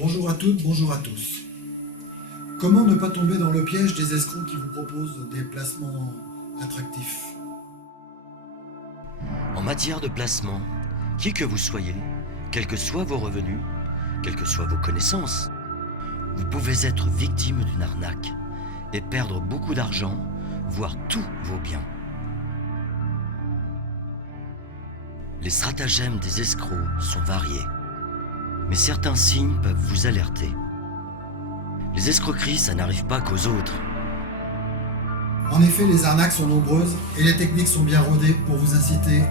Bonjour à toutes, bonjour à tous. Comment ne pas tomber dans le piège des escrocs qui vous proposent des placements attractifs? En matière de placement, qui que vous soyez, quels que soient vos revenus, quelles que soient vos connaissances, vous pouvez être victime d'une arnaque et perdre beaucoup d'argent, voire tous vos biens. Les stratagèmes des escrocs sont variés, mais certains signes peuvent vous alerter. Les escroqueries, ça n'arrive pas qu'aux autres. En effet, les arnaques sont nombreuses et les techniques sont bien rodées pour vous inciter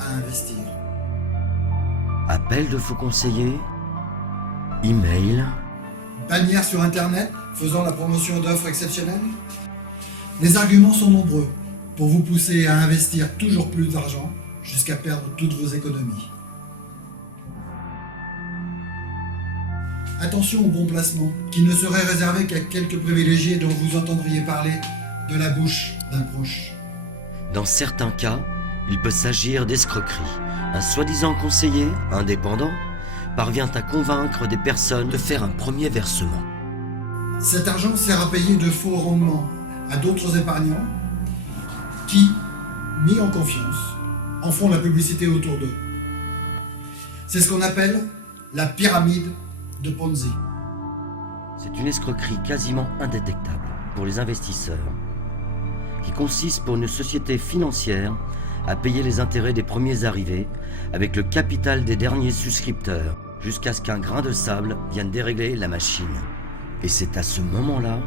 à investir. Appels de faux conseillers, emails, Bannières sur Internet faisant la promotion d'offres exceptionnelles. Les arguments sont nombreux pour vous pousser à investir toujours plus d'argent jusqu'à perdre toutes vos économies. Attention au bon placement, qui ne serait réservé qu'à quelques privilégiés dont vous entendriez parler de la bouche d'un proche. Dans certains cas, il peut s'agir d'escroquerie. Un soi-disant conseiller, indépendant, parvient à convaincre des personnes de faire un premier versement. Cet argent sert à payer de faux rendements à d'autres épargnants qui, mis en confiance, en font la publicité autour d'eux. C'est ce qu'on appelle la pyramide de Ponzi. C'est une escroquerie quasiment indétectable pour les investisseurs, qui consiste pour une société financière à payer les intérêts des premiers arrivés avec le capital des derniers souscripteurs, jusqu'à ce qu'un grain de sable vienne dérégler la machine. Et c'est à ce moment-là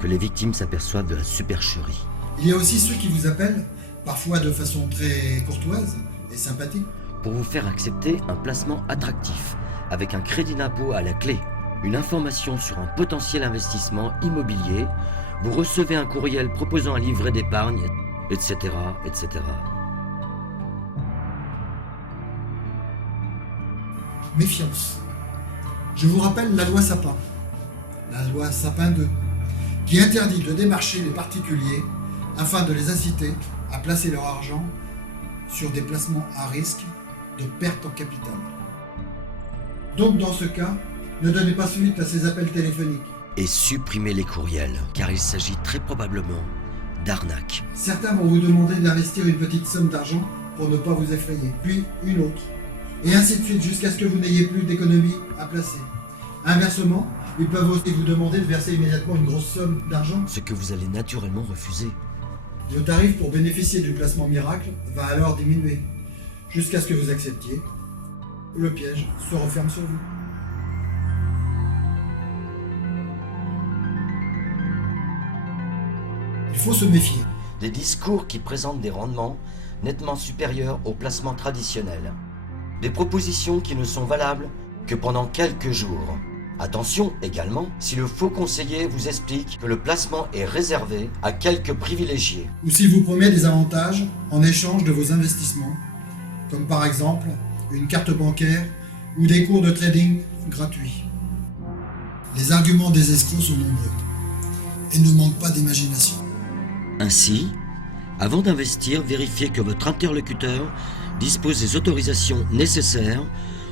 que les victimes s'aperçoivent de la supercherie. Il y a aussi ceux qui vous appellent, parfois de façon très courtoise et sympathique, Pour vous faire accepter un placement attractif, avec un crédit d'impôt à la clé, une information sur un potentiel investissement immobilier, vous recevez un courriel proposant un livret d'épargne, etc., etc. méfiance. Je vous rappelle la loi Sapin, la loi Sapin 2, qui interdit de démarcher les particuliers afin de les inciter à placer leur argent sur des placements à risque de perte en capital. Donc dans ce cas, ne donnez pas suite à ces appels téléphoniques. Et supprimez les courriels, car il s'agit très probablement d'arnaque. Certains vont vous demander d'investir une petite somme d'argent pour ne pas vous effrayer, puis une autre, et ainsi de suite jusqu'à ce que vous n'ayez plus d'économie à placer. Inversement, ils peuvent aussi vous demander de verser immédiatement une grosse somme d'argent. Ce que vous allez naturellement refuser. Le tarif pour bénéficier du placement miracle va alors diminuer, jusqu'à ce que vous acceptiez. Le piège se referme sur vous. Il faut se méfier. Des discours qui présentent des rendements nettement supérieurs aux placements traditionnels. Des propositions qui ne sont valables que pendant quelques jours. Attention également si le faux conseiller vous explique que le placement est réservé à quelques privilégiés. Ou s'il vous promet des avantages en échange de vos investissements, comme par exemple une carte bancaire ou des cours de trading gratuits. Les arguments des escrocs sont nombreux et ne manquent pas d'imagination. Ainsi, avant d'investir, vérifiez que votre interlocuteur dispose des autorisations nécessaires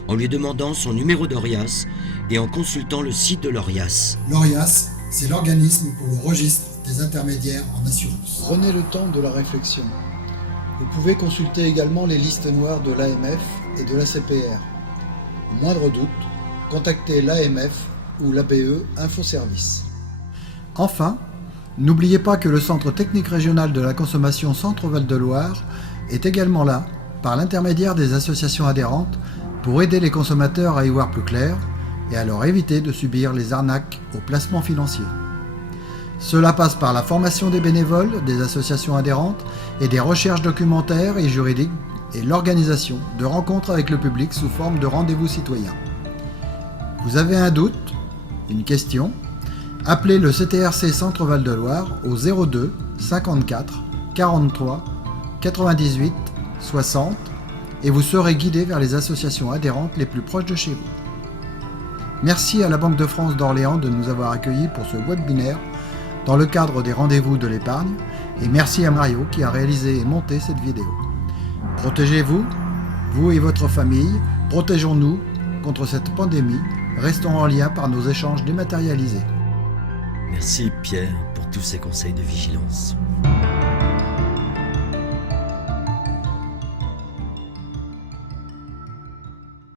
en lui demandant son numéro d'ORIAS et en consultant le site de l'ORIAS. L'ORIAS, c'est l'organisme pour le registre des intermédiaires en assurance. Prenez le temps de la réflexion. Vous pouvez consulter également les listes noires de l'AMF et de l'ACPR. Au moindre doute, contactez l'AMF ou l'ABE Infoservice. Enfin, n'oubliez pas que le Centre technique régional de la consommation Centre-Val de Loire est également là, par l'intermédiaire des associations adhérentes, pour aider les consommateurs à y voir plus clair et à leur éviter de subir les arnaques aux placements financiers. Cela passe par la formation des bénévoles, des associations adhérentes et des recherches documentaires et juridiques et l'organisation de rencontres avec le public sous forme de rendez-vous citoyens. Vous avez un doute, une question? Appelez le CTRC Centre-Val de Loire au 02 54 43 98 60 et vous serez guidé vers les associations adhérentes les plus proches de chez vous. Merci à la Banque de France d'Orléans de nous avoir accueillis pour ce webinaire dans le cadre des rendez-vous de l'épargne et merci à Mario qui a réalisé et monté cette vidéo. Protégez-vous, vous et votre famille, protégeons-nous contre cette pandémie Restons en lien par nos échanges dématérialisés. Merci Pierre pour tous ces conseils de vigilance.